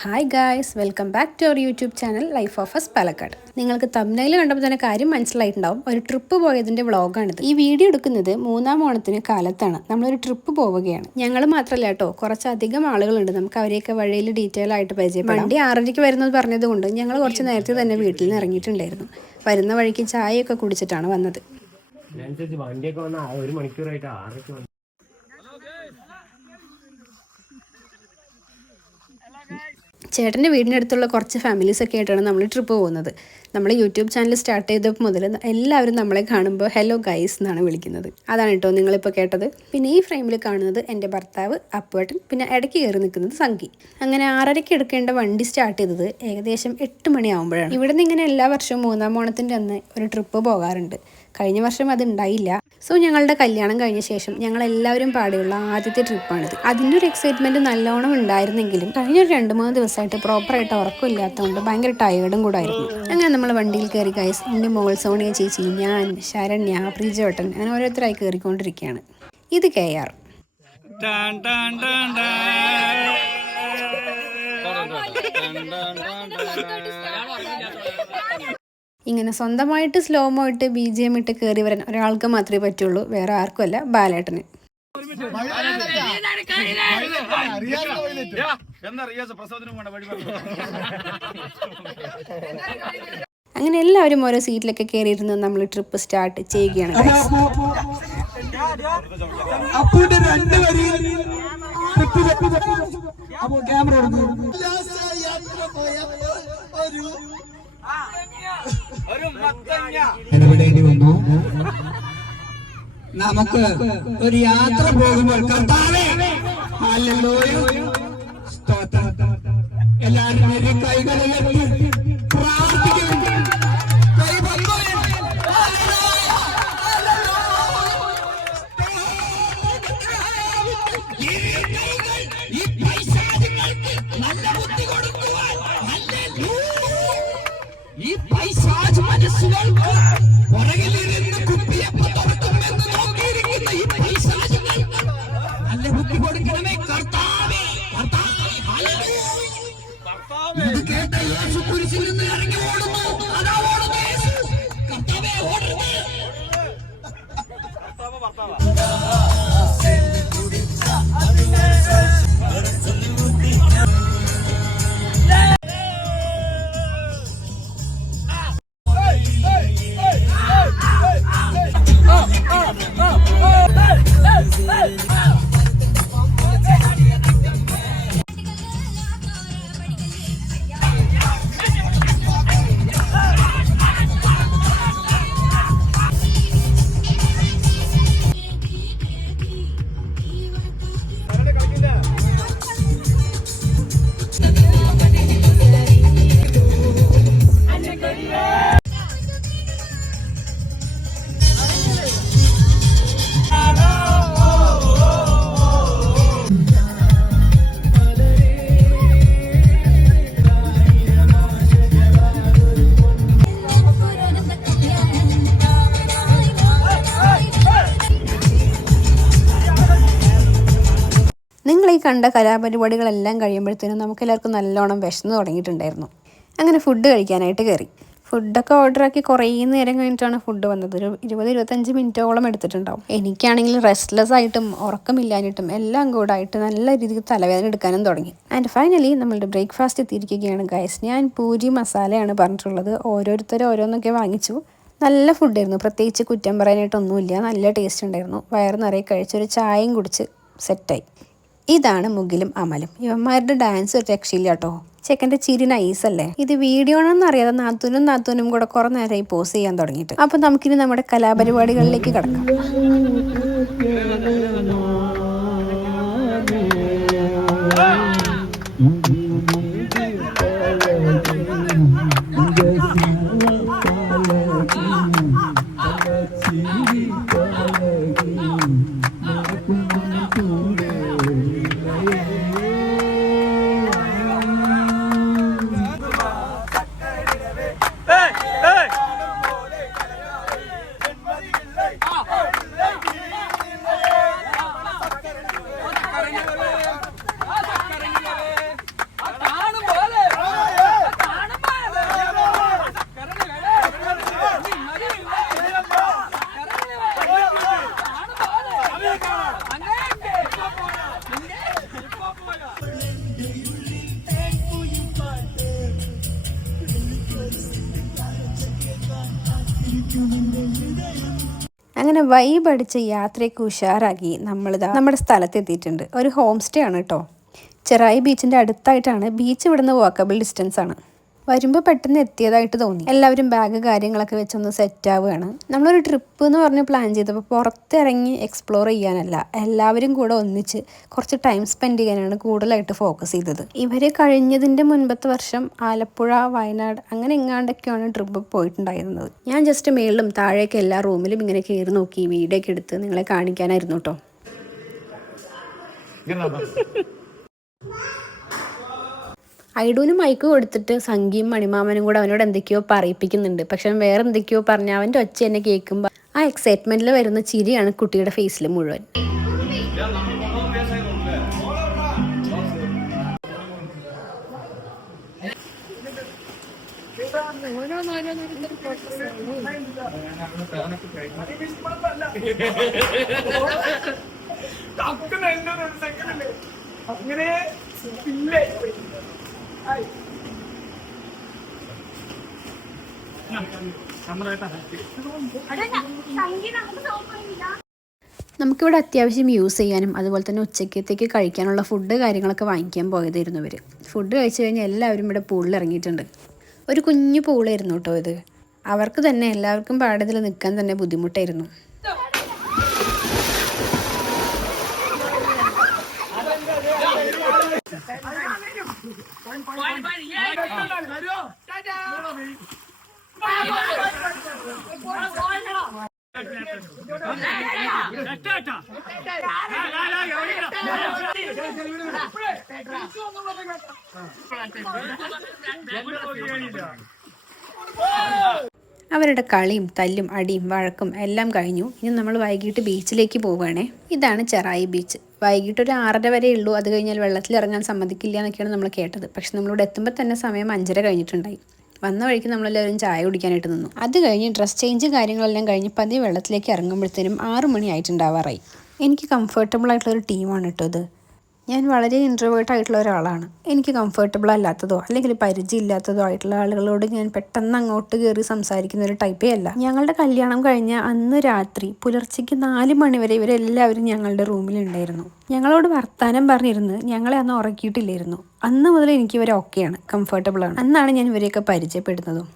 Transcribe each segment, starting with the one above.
Hi guys welcome back to our YouTube channel life of S Palakkad നിങ്ങൾക്ക് തമ്മിൽ കണ്ടപ്പോൾ തന്നെ കാര്യം മനസ്സിലായിട്ടുണ്ടാവും. ഒരു ട്രിപ്പ് പോയതിന്റെ വ്ളോഗാണിത് ഈ വീഡിയോ എടുക്കുന്നത് മൂന്നാം ഓണത്തിന് കാലത്താണ്. നമ്മളൊരു ട്രിപ്പ് പോവുകയാണ്. ഞങ്ങൾ മാത്രമല്ല കേട്ടോ കുറച്ചധികം ആളുകളുണ്ട്. നമുക്ക് അവരെയൊക്കെ വഴിയിൽ ഡീറ്റെയിൽ ആയിട്ട് പരിചയപ്പെടാം. വണ്ടി ആറരയ്ക്ക് വരുന്നത് പറഞ്ഞതുകൊണ്ട് ഞങ്ങൾ കുറച്ച് നേരത്തെ തന്നെ വീട്ടിൽ നിന്ന് ഇറങ്ങിയിട്ടുണ്ടായിരുന്നു. വരുന്ന വഴിക്ക് ചായയൊക്കെ കുടിച്ചിട്ടാണ് വന്നത്. അതിനനുസരിച്ച് വണ്ടിയൊക്കെ വന്ന ഒരു മണിക്കൂറായിട്ട് ആറരയ്ക്ക് ചേട്ടന്റെ അടുത്തുള്ള കുറച്ച് ഫാമിലീസ് ഒക്കെ ആയിട്ടാണ് നമ്മൾ ട്രിപ്പ് പോകുന്നത്. നമ്മൾ യൂട്യൂബ് ചാനൽ സ്റ്റാർട്ട് ചെയ്തപ്പോൾ മുതൽ എല്ലാവരും നമ്മളെ കാണുമ്പോൾ ഹലോ ഗൈസ് എന്നാണ് വിളിക്കുന്നത്. അതാണ് കേട്ടോ നിങ്ങളിപ്പോൾ കേട്ടത്. പിന്നെ ഈ ഫ്രെയിമിൽ കാണുന്നത് എന്റെ ഭർത്താവ് അപ്പുവേട്ടൻ പിന്നെ ഇടയ്ക്ക് കയറി നിൽക്കുന്നത് സംഗി. അങ്ങനെ ആറരയ്ക്ക് എടുക്കേണ്ട വണ്ടി സ്റ്റാർട്ട് ചെയ്തത് ഏകദേശം എട്ട് മണിയാകുമ്പോഴാണ് ഇവിടെ നിന്ന് ഇങ്ങനെ എല്ലാ വർഷവും മൂന്നാം ഓണത്തിന്റെ അന്ന് ഒരു ട്രിപ്പ് പോകാറുണ്ട്. കഴിഞ്ഞ വർഷം അത് ഉണ്ടായില്ല. സോ ഞങ്ങളുടെ കല്യാണം കഴിഞ്ഞ ശേഷം ഞങ്ങൾ എല്ലാവരും പാടെയുള്ള ആദ്യത്തെ ട്രിപ്പാണിത്. അതിന്റെ ഒരു എക്സൈറ്റ്മെന്റ് നല്ലോണം ഉണ്ടായിരുന്നെങ്കിലും കഴിഞ്ഞ ഒരു രണ്ട് മൂന്ന് ദിവസമായിട്ട് പ്രോപ്പറായിട്ട് ഉറക്കമില്ലാത്തതുകൊണ്ട് ഭയങ്കര ടയേർഡും കൂടെ ആയിരുന്നു അങ്ങനെ നമ്മൾ വണ്ടിയിൽ കയറി കൈസ് എന്റെ മോൾ സോണിയ ചേച്ചി ഞാൻ ശരണ്യ പ്രീജോട്ടൻ അങ്ങനെ ഓരോരുത്തരായി കയറിക്കൊണ്ടിരിക്കുകയാണ്. ഇത് കെ ആർ. Dun, ഇങ്ങനെ സ്വന്തമായിട്ട് സ്ലോമോ ഇട്ട് ബി ജി എം ഇട്ട് കയറി വരാൻ ഒരാൾക്ക് മാത്രമേ പറ്റുള്ളൂ വേറെ ആർക്കുമല്ല ബാലേട്ടന്. അങ്ങനെ എല്ലാവരും ഓരോ സീറ്റിലൊക്കെ കയറിയിരുന്ന് നമ്മൾ ട്രിപ്പ് സ്റ്റാർട്ട് ചെയ്യുകയാണ് ക്യാമറ എടുത്തു ഇടപെടേണ്ടി വന്നു. നമുക്ക് ഒരു യാത്ര പോകുമ്പോൾ കർത്താവേ ഹല്ലേലൂയ. സ്തോത്രം. എല്ലാവരും ഒരു கொடுக்கணுமே கர்த்தாவே. கர்த்தாவே കണ്ട കലാപരിപാടികളെല്ലാം കഴിയുമ്പോഴത്തേനും നമുക്ക് എല്ലാവർക്കും നല്ലോണം വിശന്ന് തുടങ്ങിയിട്ടുണ്ടായിരുന്നു. അങ്ങനെ ഫുഡ് കഴിക്കാനായിട്ട് കയറി ഫുഡൊക്കെ ഓർഡറാക്കി കുറേ നേരം കഴിഞ്ഞിട്ടാണ് ഫുഡ് വന്നത്. ഒരു ഇരുപത് ഇരുപത്തഞ്ച് മിനിറ്റോളം എടുത്തിട്ടുണ്ടാവും. എനിക്കാണെങ്കിൽ റെസ്റ്റ്ലെസ് ആയിട്ടും ഉറക്കമില്ലാഞ്ഞിട്ടും എല്ലാം കൂടെ ആയിട്ട് നല്ല രീതിക്ക് തലവേദന എടുക്കാനും തുടങ്ങി. ആൻഡ് ഫൈനലി നമ്മളുടെ ബ്രേക്ക്ഫാസ്റ്റ് എത്തിയിരിക്കുകയാണ്. ഗൈസ് ഞാൻ പൂരി മസാലയാണ് പറഞ്ഞിട്ടുള്ളത്. ഓരോരുത്തരും ഓരോന്നൊക്കെ വാങ്ങിച്ചു. നല്ല ഫുഡായിരുന്നു പ്രത്യേകിച്ച് കുറ്റം പറയാനായിട്ടൊന്നുമില്ല. നല്ല ടേസ്റ്റ് ഉണ്ടായിരുന്നു. വയറ് നിറയെ കഴിച്ചൊരു ചായയും കുടിച്ച് സെറ്റായി ഇതാണ് മുകിലും അമലും. ഇവന്മാരുടെ ഡാൻസ് ഒരു രക്ഷയില്ല കേട്ടോ. ചെക്കന്റെ ചിരി നൈസല്ലേ ഇത് വീഡിയോ ആണെന്ന് അറിയാതെ നാത്തൂനും നാത്തൂനും കൂടെ കുറെ നേരമായി പോസ് ചെയ്യാൻ തുടങ്ങിയിട്ട്. അപ്പം നമുക്കിനി നമ്മുടെ കലാപരിപാടികളിലേക്ക് കിടക്കാം. അങ്ങനെ വൈബ് അടിച്ച് യാത്രയൊക്കെ ഉഷാറാക്കി നമ്മളിതാ നമ്മുടെ സ്ഥലത്തെത്തിയിട്ടുണ്ട്. ഒരു ഹോം സ്റ്റേ ആണ് കേട്ടോ ചെറായി ബീച്ചിന്റെ അടുത്തായിട്ടാണ് ബീച്ച് ഇവിടുന്ന് വാക്കബിൾ ഡിസ്റ്റൻസ് ആണ്. വരുമ്പോൾ പെട്ടെന്ന് എത്തിയതായിട്ട് തോന്നി. എല്ലാവരും ബാഗ് കാര്യങ്ങളൊക്കെ വെച്ചൊന്ന് സെറ്റ് ആവുകയാണ്. നമ്മളൊരു ട്രിപ്പ് എന്ന് പറഞ്ഞ് പ്ലാൻ ചെയ്തപ്പോൾ പുറത്തിറങ്ങി എക്സ്പ്ലോർ ചെയ്യാനല്ല എല്ലാവരും കൂടെ ഒന്നിച്ച് കുറച്ച് ടൈം സ്പെൻഡ് ചെയ്യാനാണ് കൂടുതലായിട്ട് ഫോക്കസ് ചെയ്തത്. ഇവർ കഴിഞ്ഞതിന്റെ മുൻപത്തെ വർഷം ആലപ്പുഴ വയനാട് അങ്ങനെ എങ്ങാണ്ടൊക്കെയാണ് ട്രിപ്പ് പോയിട്ടുണ്ടായിരുന്നത്. ഞാൻ ജസ്റ്റ് മേളിലും താഴേക്ക് എല്ലാ റൂമിലും ഇങ്ങനെ കയറി നോക്കി വീഡിയോ ഒക്കെ എടുത്ത് നിങ്ങളെ കാണിക്കാനായിരുന്നു കേട്ടോ ഐഡൂന് മൈക്ക് കൊടുത്തിട്ട് സംഗിയും മണിമാമനും കൂടെ അവനോട് എന്തൊക്കെയോ പറയിപ്പിക്കുന്നുണ്ട്. പക്ഷെ അവൻ വേറെ എന്തൊക്കെയോ പറഞ്ഞ അവന്റെ ഒച്ച എന്നെ കേൾക്കുമ്പോൾ ആ എക്സൈറ്റ്മെന്റിൽ വരുന്ന ചിരിയാണ് കുട്ടിയുടെ ഫേസിൽ മുഴുവൻ. നമുക്കിവിടെ അത്യാവശ്യം യൂസ് ചെയ്യാനും അതുപോലെ തന്നെ ഉച്ചക്കത്തേക്ക് കഴിക്കാനുള്ള ഫുഡ് കാര്യങ്ങളൊക്കെ വാങ്ങിക്കാൻ പോയതായിരുന്നു ഇവർ ഫുഡ് കഴിച്ചു കഴിഞ്ഞാൽ എല്ലാവരും ഇവിടെ പൂളിൽ ഇറങ്ങിയിട്ടുണ്ട്. ഒരു കുഞ്ഞു പൂളായിരുന്നു കേട്ടോ ഇത്. അവർക്ക് തന്നെ എല്ലാവർക്കും പാടത്തിൽ നിൽക്കാൻ തന്നെ ബുദ്ധിമുട്ടായിരുന്നു. ટાટા. അവരുടെ കളിയും തല്ലും അടിയും വഴക്കും എല്ലാം കഴിഞ്ഞു. ഇനി നമ്മൾ വൈകിട്ട് ബീച്ചിലേക്ക് പോവുകയാണേ. ഇതാണ് ചെറായി ബീച്ച്. വൈകിട്ട് ഒരു ആറര വരെ ഉള്ളൂ. അത് കഴിഞ്ഞാൽ വെള്ളത്തിൽ ഇറങ്ങാൻ സമ്മതിക്കില്ല എന്നൊക്കെയാണ് നമ്മൾ കേട്ടത്. പക്ഷെ നമ്മളിവിടെ എത്തുമ്പോൾ തന്നെ സമയം അഞ്ചര കഴിഞ്ഞിട്ടുണ്ടായി. വന്ന വഴിക്ക് നമ്മളെല്ലാവരും ചായ കുടിക്കാനായിട്ട് നിന്നു. അത് കഴിഞ്ഞ് ഡ്രസ് ചേഞ്ച് കാര്യങ്ങളെല്ലാം കഴിഞ്ഞ് പതിയെ വെള്ളത്തിലേക്ക് ഇറങ്ങുമ്പോഴത്തേനും ആറ് മണി ആയിട്ടുണ്ടാവാറായി. എനിക്ക് കംഫർട്ടബിൾ ആയിട്ടുള്ള ഒരു ടീമാണ് കേട്ടോ ഇത്. ഞാൻ വളരെ ഇൻട്രോവേർട്ട് ആയിട്ടുള്ള ഒരാളാണ്. എനിക്ക് കംഫർട്ടബിൾ അല്ലാത്തതോ അല്ലെങ്കിൽ പരിചയമില്ലാത്തതോ ആയിട്ടുള്ള ആളുകളോട് ഞാൻ പെട്ടെന്ന് അങ്ങോട്ട് കയറി സംസാരിക്കുന്ന ഒരു ടൈപ്പേ അല്ല. ഞങ്ങളുടെ കല്യാണം കഴിഞ്ഞ അന്ന് രാത്രി പുലർച്ചയ്ക്ക് നാല് മണിവരെ ഇവരെല്ലാവരും ഞങ്ങളുടെ റൂമിലുണ്ടായിരുന്നു ഞങ്ങളോട് വർത്താനം പറഞ്ഞിരുന്ന് ഞങ്ങളെ അന്ന് ഉറക്കിയിട്ടില്ലായിരുന്നു. അന്ന് മുതൽ എനിക്ക് ഇവരെ ഓക്കെയാണ് കംഫർട്ടബിൾ ആണ്. അന്നാണ് ഞാൻ ഇവരെയൊക്കെ പരിചയപ്പെടുന്നതും.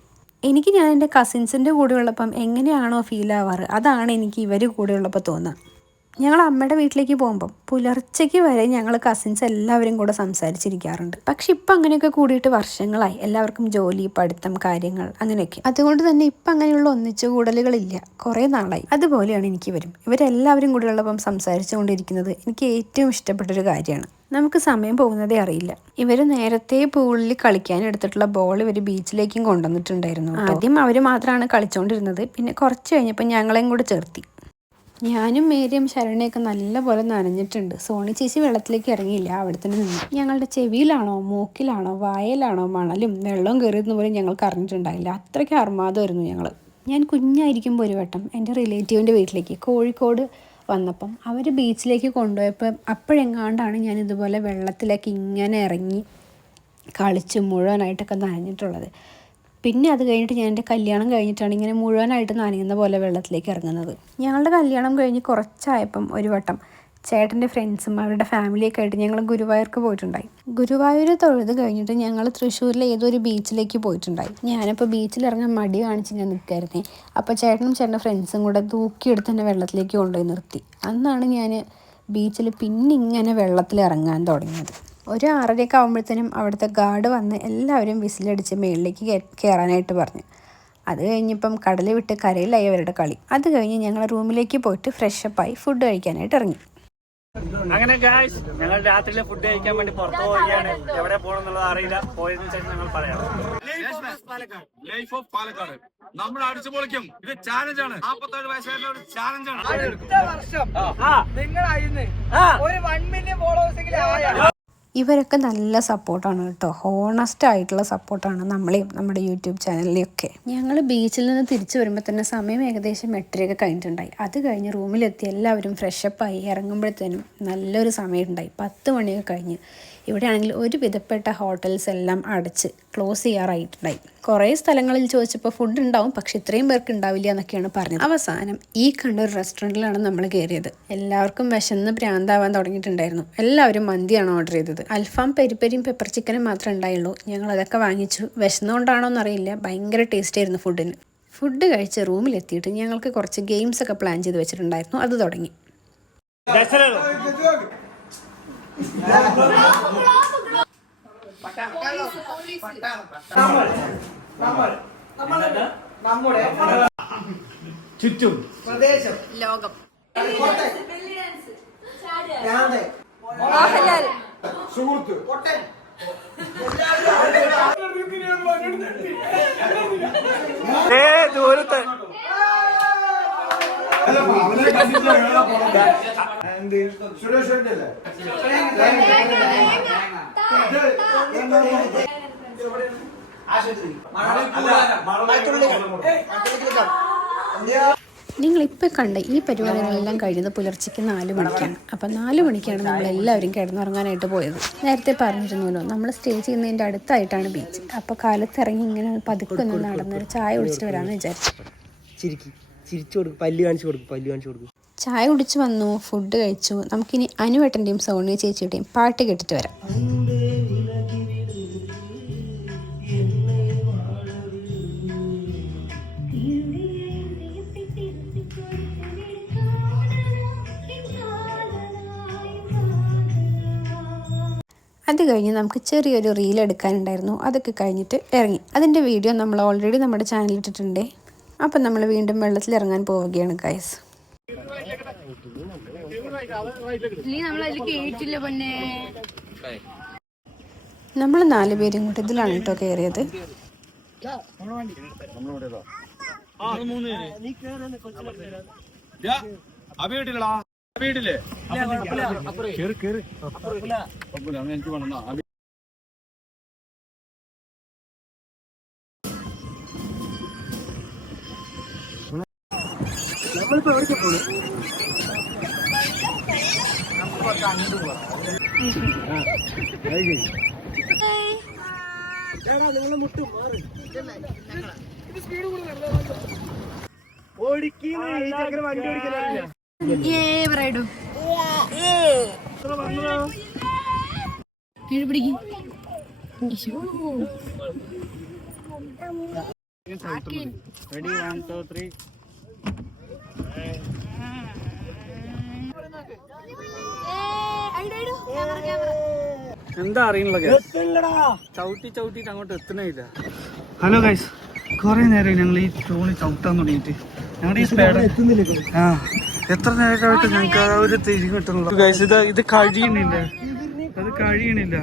എനിക്ക് ഞാൻ എന്റെ കസിൻസിന്റെ കൂടെ ഉള്ളപ്പം എങ്ങനെയാണോ ഫീൽ ആവാറ് അതാണ് എനിക്ക് ഇവർ കൂടെ ഉള്ളപ്പോൾ തോന്നുക. ഞങ്ങൾ അമ്മയുടെ വീട്ടിലേക്ക് പോകുമ്പം പുലർച്ചയ്ക്ക് വരെ ഞങ്ങൾ കസിൻസ് എല്ലാവരും കൂടെ സംസാരിച്ചിരിക്കാറുണ്ട്. പക്ഷെ ഇപ്പം അങ്ങനെയൊക്കെ കൂടിയിട്ട് വർഷങ്ങളായി. എല്ലാവർക്കും ജോലി പഠിത്തം കാര്യങ്ങൾ അങ്ങനെയൊക്കെ. അതുകൊണ്ട് തന്നെ ഇപ്പം അങ്ങനെയുള്ള ഒന്നിച്ചു കൂടലുകളില്ല കുറേ നാളായി. അതുപോലെയാണ് എനിക്ക് വരും ഇവരെല്ലാവരും കൂടെ ഉള്ളപ്പം സംസാരിച്ചുകൊണ്ടിരിക്കുന്നത് എനിക്ക് ഏറ്റവും ഇഷ്ടപ്പെട്ടൊരു കാര്യമാണ്. നമുക്ക് സമയം പോകുന്നതേ അറിയില്ല. ഇവർ നേരത്തെ പൂളിൽ കളിക്കാൻ എടുത്തിട്ടുള്ള ബോൾ ഇവർ ബീച്ചിലേക്കും കൊണ്ടുവന്നിട്ടുണ്ടായിരുന്നു ആദ്യം അവർ മാത്രമാണ് കളിച്ചുകൊണ്ടിരുന്നത് പിന്നെ കുറച്ച് കഴിഞ്ഞപ്പോൾ ഞങ്ങളെയും കൂടെ ചേർത്തി. ഞാനും മേരിയും ശരണയൊക്കെ നല്ലപോലെ നനഞ്ഞിട്ടുണ്ട്. സോണി ചേച്ചി വെള്ളത്തിലേക്ക് ഇറങ്ങിയില്ല. അവിടെ തന്നെ നിന്നു. ഞങ്ങളുടെ ചെവിയിലാണോ മൂക്കിലാണോ വായയിലാണോ മണലും വെള്ളവും കയറിയെന്ന് പോലും ഞങ്ങൾക്ക് അറിഞ്ഞിട്ടുണ്ടായില്ല. അത്രയ്ക്ക് അർമാദമായിരുന്നു ഞങ്ങൾ ഞാൻ കുഞ്ഞായിരിക്കുമ്പോൾ ഒരു വട്ടം എന്റെ റിലേറ്റീവിന്റെ വീട്ടിലേക്ക് കോഴിക്കോട് വന്നപ്പം അവർ ബീച്ചിലേക്ക് കൊണ്ടുപോയപ്പോൾ അപ്പോഴെങ്ങാണ്ടാണ് ഞാൻ ഇതുപോലെ വെള്ളത്തിലേക്ക് ഇങ്ങനെ ഇറങ്ങി കളിച്ച് മുഴുവനായിട്ടൊക്കെ നനഞ്ഞിട്ടുള്ളത്. പിന്നെ അത് കഴിഞ്ഞിട്ട് ഞാൻ എന്റെ കല്യാണം കഴിഞ്ഞിട്ടാണ് ഇങ്ങനെ മുഴുവനായിട്ട് നനയുന്ന പോലെ വെള്ളത്തിലേക്ക് ഇറങ്ങുന്നത്. ഞങ്ങളുടെ കല്യാണം കഴിഞ്ഞ് കുറച്ചായപ്പം ഒരു വട്ടം ചേട്ടന്റെ ഫ്രണ്ട്സും അവരുടെ ഫാമിലിയൊക്കെ ആയിട്ട് ഞങ്ങൾ ഗുരുവായൂർക്ക് പോയിട്ടുണ്ടായി. ഗുരുവായൂർ തൊഴുത് കഴിഞ്ഞിട്ട് ഞങ്ങൾ തൃശ്ശൂരിലെ ഏതൊരു ബീച്ചിലേക്ക് പോയിട്ടുണ്ടായി. ഞാനപ്പോൾ ബീച്ചിൽ ഇറങ്ങാൻ മടി കാണിച്ച് ഞാൻ നിൽക്കായിരുന്നേ. അപ്പോൾ ചേട്ടനും ചേട്ടന്റെ ഫ്രണ്ട്സും കൂടെ തൂക്കിയെടുത്ത് തന്നെ വെള്ളത്തിലേക്ക് കൊണ്ടുപോയി നിർത്തി. അന്നാണ് ഞാൻ ബീച്ചിൽ പിന്നെ ഇങ്ങനെ വെള്ളത്തിൽ ഇറങ്ങാൻ തുടങ്ങിയത്. ഒരു ആറരയൊക്കെ ആകുമ്പോഴത്തേനും അവിടുത്തെ ഗാർഡ് വന്ന് എല്ലാവരും വിസിലടിച്ച് മേളിലേക്ക് കയറാനായിട്ട് പറഞ്ഞു. അത് കഴിഞ്ഞിപ്പം കടൽ വിട്ട് കരയിലായി അവരുടെ കളി. അത് കഴിഞ്ഞ് ഞങ്ങൾ റൂമിലേക്ക് പോയിട്ട് ഫ്രഷപ്പായി ഫുഡ് കഴിക്കാനായിട്ട് ഇറങ്ങി. അങ്ങനെ ഗായ്സ് ഞങ്ങൾ രാത്രിയിലെ ഫുഡ് കഴിക്കാൻ വേണ്ടി പുറത്തു പോവുകയാണ്. എവിടെ പോകണമെന്നുള്ളത് അറിയില്ല. പോയതിനു ശേഷം ഞങ്ങൾ പറയാം. Life of Palakkad. നമ്മൾ അടിച്ചു പൊളിക്കും. ഇത് ചാലഞ്ച് ആണ്. നാപ്പത്തേഴ് വയസ്സുകാരുടെ ഒരു ചാലഞ്ച് ആണ്. അടുത്ത വർഷം നിങ്ങളായിരുന്നു. ഒരു വൺ മില്യൺ ഫോളോവേഴ്സെങ്കിലും ഇവരൊക്കെ നല്ല സപ്പോർട്ടാണ് കേട്ടോ. ഹോണസ്റ്റ് ആയിട്ടുള്ള സപ്പോർട്ടാണ് നമ്മളെയും നമ്മുടെ യൂട്യൂബ് ചാനലിലെയും ഒക്കെ ഞങ്ങൾ ബീച്ചിൽ നിന്ന് തിരിച്ചു വരുമ്പോൾ തന്നെ സമയം ഏകദേശം എട്ടരയൊക്കെ കഴിഞ്ഞിട്ടുണ്ടായി. അത് കഴിഞ്ഞ് റൂമിലെത്തി എല്ലാവരും ഫ്രഷപ്പായി ഇറങ്ങുമ്പോഴത്തേനും നല്ലൊരു സമയമുണ്ടായി. പത്ത് മണിയൊക്കെ കഴിഞ്ഞ്. ഇവിടെയാണെങ്കിൽ ഒരു വിധപ്പെട്ട ഹോട്ടൽസ് എല്ലാം അടച്ച് ക്ലോസ് ചെയ്യാറായിട്ടുണ്ടായി കുറേ സ്ഥലങ്ങളിൽ ചോദിച്ചപ്പോൾ ഫുഡ് ഉണ്ടാവും പക്ഷെ ഇത്രയും പേർക്ക് ഉണ്ടാവില്ല എന്നൊക്കെയാണ് പറഞ്ഞത്. അവസാനം ഈ കണ്ട ഒരു റെസ്റ്റോറന്റിലാണ് നമ്മൾ കയറിയത്. എല്ലാവർക്കും വിശന്ന് ഭ്രാന്താവാൻ തുടങ്ങിയിട്ടുണ്ടായിരുന്നു. എല്ലാവരും മന്തിയാണ് ഓർഡർ ചെയ്തത്. അൽഫാം പെരിപ്പെരിയും പെപ്പർ ചിക്കനും മാത്രമേ ഉണ്ടായുള്ളൂ. ഞങ്ങൾ അതൊക്കെ വാങ്ങിച്ചു. വിശന്നുകൊണ്ടാണോ എന്നറിയില്ല. ഭയങ്കര ടേസ്റ്റ് ആയിരുന്നു ഫുഡിന് ഫുഡ് കഴിച്ച് റൂമിലെത്തിയിട്ട് ഞങ്ങൾക്ക് കുറച്ച് ഗെയിംസ് ഒക്കെ പ്ലാൻ ചെയ്ത് വെച്ചിട്ടുണ്ടായിരുന്നു. അത് തുടങ്ങി. ദശരഥം ചുറ്റും ലോകം. ഏ ദൂരത്ത്. നിങ്ങൾ ഇപ്പം കണ്ട ഈ പരിപാടികളെല്ലാം കഴിയുന്നത് പുലർച്ചയ്ക്ക് നാല് മണിക്കാണ്. അപ്പം നാല് മണിക്കാണ് നമ്മൾ എല്ലാവരും കിടന്നുറങ്ങാനായിട്ട് പോയത്. നേരത്തെ പറഞ്ഞിരുന്നല്ലോ നമ്മൾ സ്റ്റേ ചെയ്യുന്നതിന്റെ അടുത്തായിട്ടാണ് ബീച്ച് അപ്പോൾ കാലത്തിറങ്ങി ഇങ്ങനെ പതുക്കെ ഒന്ന് നടന്നൊരു ചായ കുടിച്ചിട്ട് വരാമെന്ന് വിചാരിച്ചു. ചിരിക്കി. ചിരിച്ചു കൊടുക്കും പല്ല് കാണിച്ചു കൊടുക്കും പല്ല് കാണിച്ചു കൊടുക്കും. ചായ കുടിച്ച് വന്നു ഫുഡ് കഴിച്ചു. നമുക്കിനി അനുവേട്ടന്റെയും സോണിയ ചേച്ചിയുടെയും പാട്ട് കേട്ടിട്ട് വരാം. അത് കഴിഞ്ഞ് നമുക്ക് ചെറിയൊരു റീൽ എടുക്കാനുണ്ടായിരുന്നു. അതൊക്കെ കഴിഞ്ഞിട്ട് ഇറങ്ങി. അതിന്റെ വീഡിയോ നമ്മൾ ഓൾറെഡി നമ്മുടെ ചാനലിൽ ഇട്ടിട്ടുണ്ട്. അപ്പം നമ്മൾ വീണ്ടും വെള്ളത്തിൽ ഇറങ്ങാൻ പോവുകയാണ് ഗൈസ് നമ്മൾ നാല് പേരും കൂടി ഇതിലാണ് കേട്ടോ കയറിയത് അപ്പുറം അങ്ങനെ എനിക്ക് വേണം റെഡി വൺ ടു ത്രീ എന്താ അറിയണല്ലോ ചവിട്ടി ചവിട്ടിട്ട് അങ്ങോട്ട് എത്തണില്ല ഹലോ ഗൈസ് കുറെ നേരം ഞങ്ങൾ ഈ ടൂണി ചവിട്ടാൻ തുടങ്ങിയിട്ട്. ഞങ്ങളുടെ ഈ സ്പേഡ് ആ എത്ര നേരമായിട്ട് ഞങ്ങൾക്ക് ആ ഒരു തിരി കിട്ടുന്നുള്ളൂ. ഗൈസ് ഇത് ഇത് കഴിയണില്ല. അത് കഴിയണില്ല.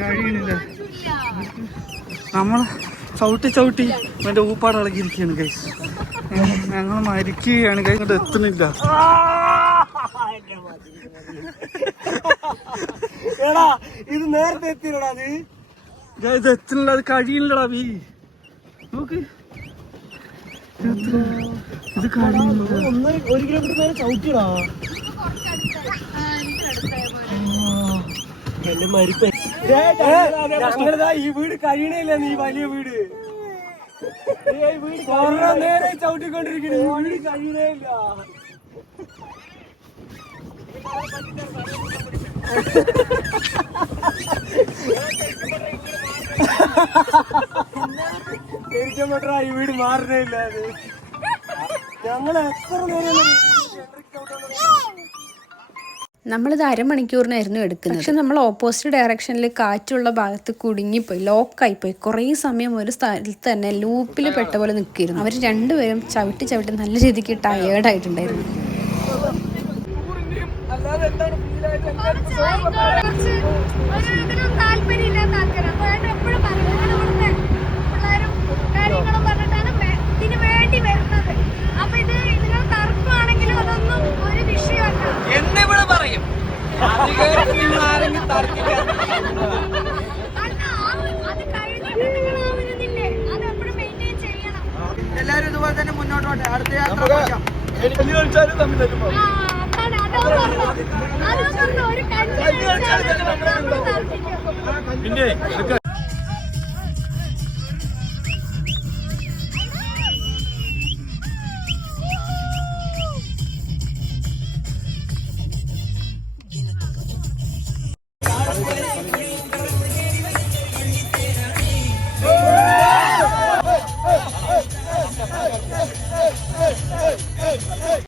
കഴിയണില്ല. നമ്മൾ ചവിട്ടി ചവിട്ടി എന്റെ ഊപ്പാട് ഇളകിയിരിക്കുകയാണ് ഗൈസ് ഞങ്ങൾ മരിക്കുകയാണ്. കഴിഞ്ഞിട്ട് എത്തുന്നില്ല. ഇത് നേരത്തെ എത്തിയില്ലടാ നീ. ഇത് എത്തുന്നില്ല അത് കഴിയില്ലടാ വീ. നോക്ക്. ഇത് ഒന്നര ഒരു കിലോമീറ്റർ നേരെ ചവിട്ടിടാ എന്റെ മരിപ്പ് ഈ വീട് കഴിയണില്ല നീ വലിയ വീട്. നേരെ വീട് കഴിയണേ ഇല്ല. ശരിക്കും പറ്റാ ഈ വീട് മാറണേ ഇല്ല ഞങ്ങൾ എത്ര നേരം നമ്മളിത് അരമണിക്കൂറിനായിരുന്നു എടുക്കുന്നത്. പക്ഷെ നമ്മൾ ഓപ്പോസിറ്റ് ഡയറക്ഷനിൽ കാറ്റുള്ള ഭാഗത്ത് കുടുങ്ങിപ്പോയി ലോക്കായിപ്പോയി. കുറേ സമയം ഒരു സ്ഥലത്ത് തന്നെ ലൂപ്പിൽ പെട്ട പോലെ നിൽക്കിയിരുന്നു അവർ രണ്ടുപേരും ചവിട്ടി ചവിട്ടി നല്ല രീതിക്ക് ടയേർഡായിട്ടുണ്ടായിരുന്നു ഒരു ഇതിനും താല്പര്യമില്ലാത്ത ആൾക്കാരാണ് അപ്പൊ ഏട്ടൻ എപ്പോഴും പറയും "നിങ്ങൾ ഇവിടുത്തെ പിള്ളേരും കാര്യങ്ങളും പറഞ്ഞിട്ടാണ് ഇതിന് വേണ്ടി വരുന്നത് അപ്പൊ ഇത് നിങ്ങൾ തർക്കമാണെങ്കിലും അതൊന്നും ഒരു വിഷയമല്ല എന്നിവിടെ പറയും അല്ല ആ ഒരു- അത് കഴിഞ്ഞിട്ട് നിങ്ങൾ ആ ഒരു ഇതില്ലേ അത് എപ്പോഴും മെയിന്റെയിൻ ചെയ്യണം എല്ലാരും ഇതുപോലെ തന്നെ മുന്നോട്ട് പോട്ടെ. അടുത്ത യാത്ര പിന്നെ